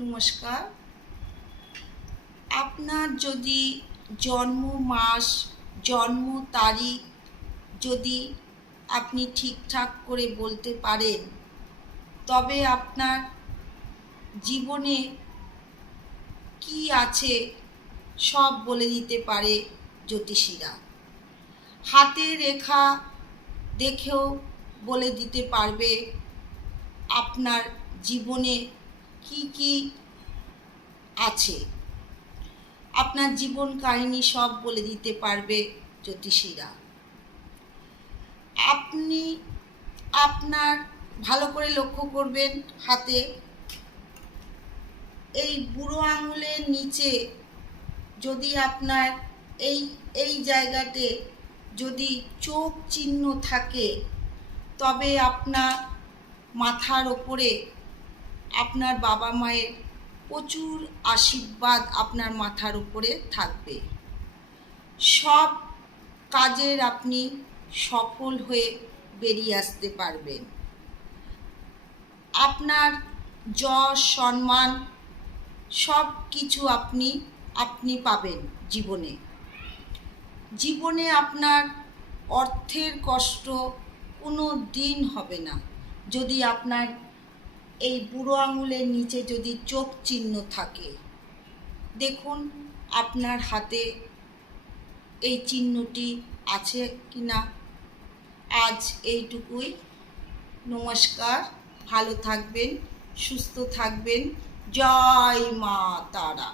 নমস্কার। আপনার যদি জন্ম মাস, জন্ম তারিখ যদি আপনি ঠিকঠাক করে বলতে পারেন, তবে আপনার জীবনে কি আছে সব বলে দিতে পারে জ্যোতিষীরা। হাতের রেখা দেখেও বলে দিতে পারবে আপনার জীবনে কি কি আছে। আপনার জীবন কাহিনী সব বলে দিতে পারবে জ্যোতিষীরা। আপনি আপনার ভালো করে লক্ষ্য করবেন, হাতে এই বুড়ো আঙুলের নিচে যদি আপনার এই জায়গাতে যদি চোখ চিহ্ন থাকে, তবে আপনার মাথার ওপরে আপনার বাবা মায়ের প্রচুর আশীর্বাদ আপনার মাথার উপরে থাকবে। সব কাজের আপনি সফল হয়ে বেরিয়ে আসতে পারবেন। আপনার যশ সম্মান সব কিছু আপনি পাবেন জীবনে আপনার অর্থের কষ্ট কোনো দিন হবে না, যদি আপনার এই বুড়ো আঙুলের নিচে যদি চোখ চিহ্ন থাকে। দেখুন আপনার হাতে এই চিহ্নটি আছে কিনা। আজ এইটুকুই। নমস্কার, ভালো থাকবেন, সুস্থ থাকবেন। জয় মা তারা।